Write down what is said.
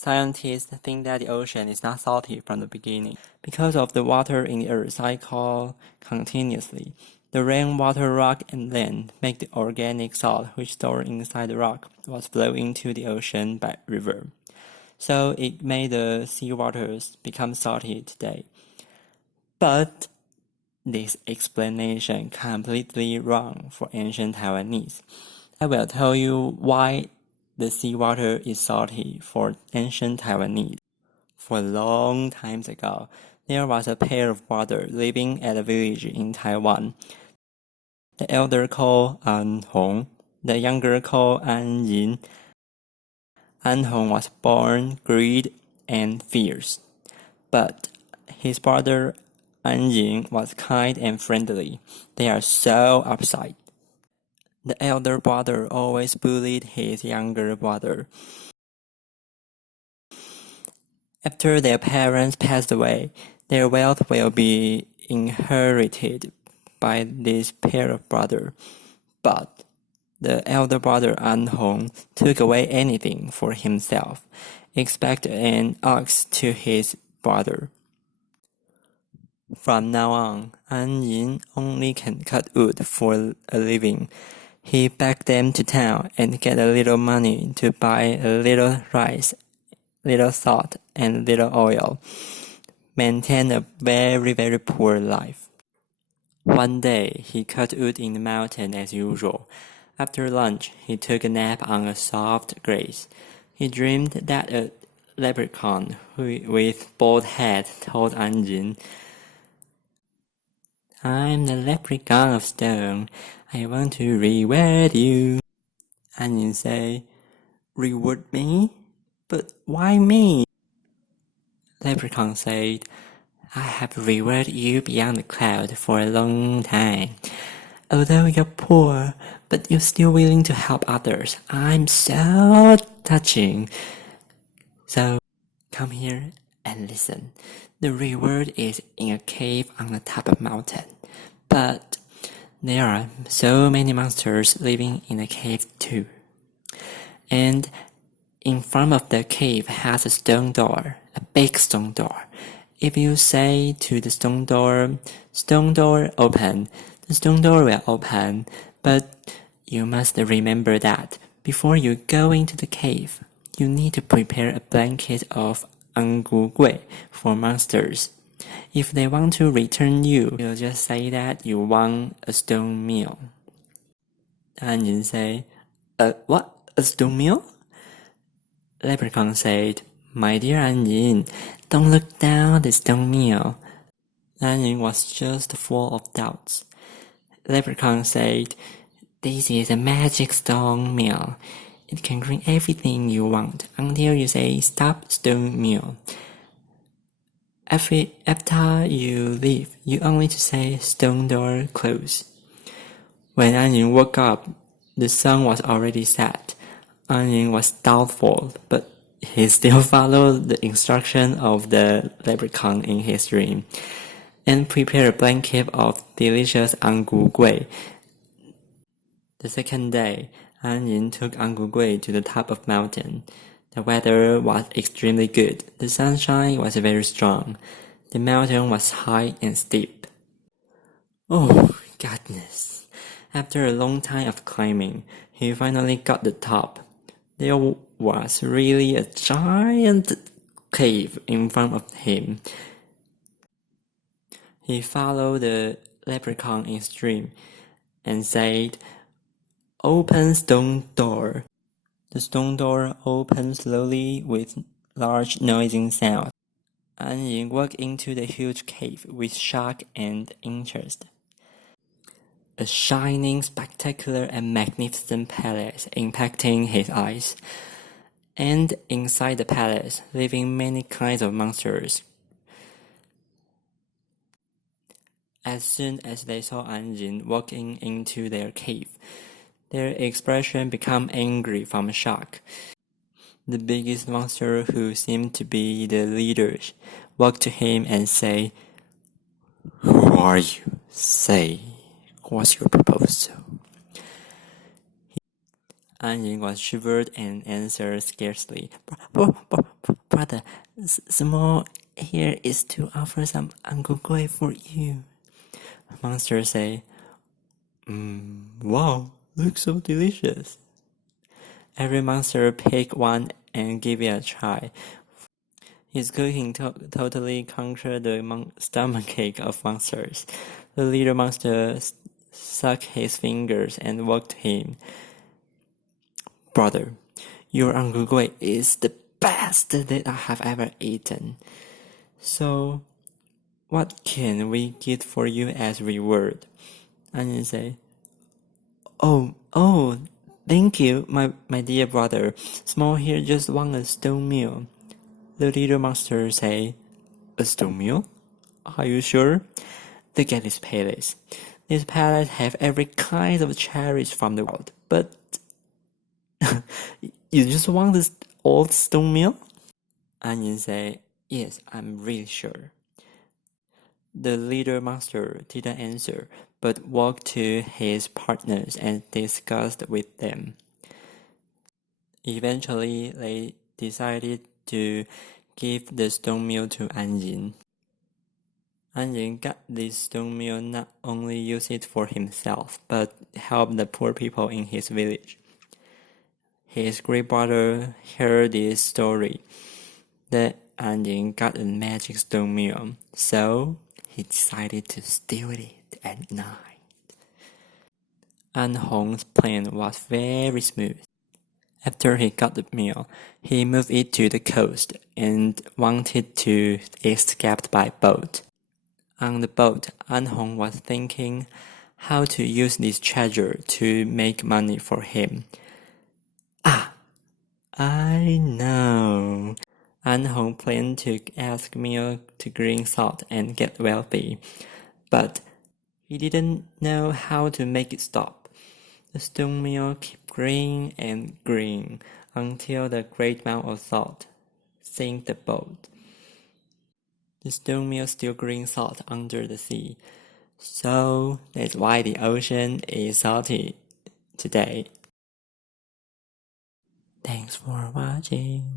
Scientists think that the ocean is not salty from the beginning because of the water in the earth cycle continuously. The rainwater, rock, and land make the organic salt which stored inside the rock was flowed into the ocean by river. So it made the sea waters become salty today. But this explanation completely wrong for ancient Taiwanese. I will tell you why the seawater is salty for ancient Taiwanese. For a long time ago, there was a pair of brothers living at a village in Taiwan. The elder called An Hong, the younger called An Yin. An Hong was born greedy and fierce, but his brother An Yin was kind and friendly. They are so opposite. The elder brother always bullied his younger brother. After their parents passed away, their wealth will be inherited by this pair of brothers. But the elder brother An Hong took away anything for himself, except an ox to his brother. From now on, An Yin only can cut wood for a living. He begged them to town and get a little money to buy a little rice, little salt, and little oil. Maintain a very, very poor life. One day, he cut wood in the mountain as usual. After lunch, he took a nap on a soft grass. He dreamed that a leprechaun with bald head told An Yin, "I'm the leprechaun of stone. I want to reward you." An Yin said, "Reward me? But why me?" Leprechaun said, "I have rewarded you beyond the cloud for a long time. Although you're poor, but you're still willing to help others. I'm so touching. So come here and listen. The reward is in a cave on the top of a mountain. But there are so many monsters living in the cave too. And in front of the cave has a stone door, a big stone door. If you say to the stone door, 'Stone door, open,' the stone door will open. But you must remember that before you go into the cave, you need to prepare a blanket of angugui for monsters. If they want to return you, you'll just say that you want a stone meal." An Yin said, "What? A stone meal?" Leprechaun said, "My dear An Yin, don't look down the stone meal." An Yin was just full of doubts. Leprechaun said, "This is a magic stone meal. It can bring everything you want until you say, 'Stop, stone meal.' After you leave, you only to say, 'Stone door, close.'" When An Yin woke up, the sun was already set. An Yin was doubtful, but he still followed the instruction of the leprechaun in his dream, and prepared a blanket of delicious angugui. The second day, An Yin took angugui to the top of the mountain. The weather was extremely good. The sunshine was very strong. The mountain was high and steep. Oh, goodness. After a long time of climbing, he finally got the top. There was really a giant cave in front of him. He followed the leprechaun in his dream and said, "Open stone door." The stone door opened slowly with large noising sound. An Yin walked into the huge cave with shock and interest. A shining, spectacular, and magnificent palace impacting his eyes. And inside the palace, living many kinds of monsters. As soon as they saw An Yin walking into their cave, their expression became angry from shock. The biggest monster, who seemed to be the leader, walked to him and said, "Who are you? Say, what's your proposal?" An Ying was shivered and answered scarcely, Brother, small here is to offer some angugui for you. Monster say, Wow, looks so delicious. Every monster pick one and give it a try. His cooking totally conquered the stomachache of monsters. The little monster sucked his fingers and walked to him. Brother, your angugui is the best that I have ever eaten. So, what can we get for you as reward? Onion say, Oh, thank you, my dear brother. Small here just want a stone meal. The little monster say, A stone meal? Are you sure? Look at this palace. This palace have every kind of cherries from the world, but you just want this old stone meal? Onion say, Yes, I'm really sure. The little monster didn't answer, but walked to his partners and discussed with them. Eventually, they decided to give the stone meal to An Yin. An Yin got this stone meal, not only used it for himself, but helped the poor people in his village. His great brother heard this story, that An Yin got a magic stone meal, so he decided to steal it at night. An Hong's plan was very smooth. After he got the meal, he moved it to the coast and wanted to escape by boat. On the boat, An Hong was thinking how to use this treasure to make money for him. I know. An Hong planned to ask meal to green salt and get wealthy, but he didn't know how to make it stop. The stone meal kept green and green until the great amount of salt sank the boat. The stone meal still green salt under the sea, so that's why the ocean is salty today. Thanks for watching.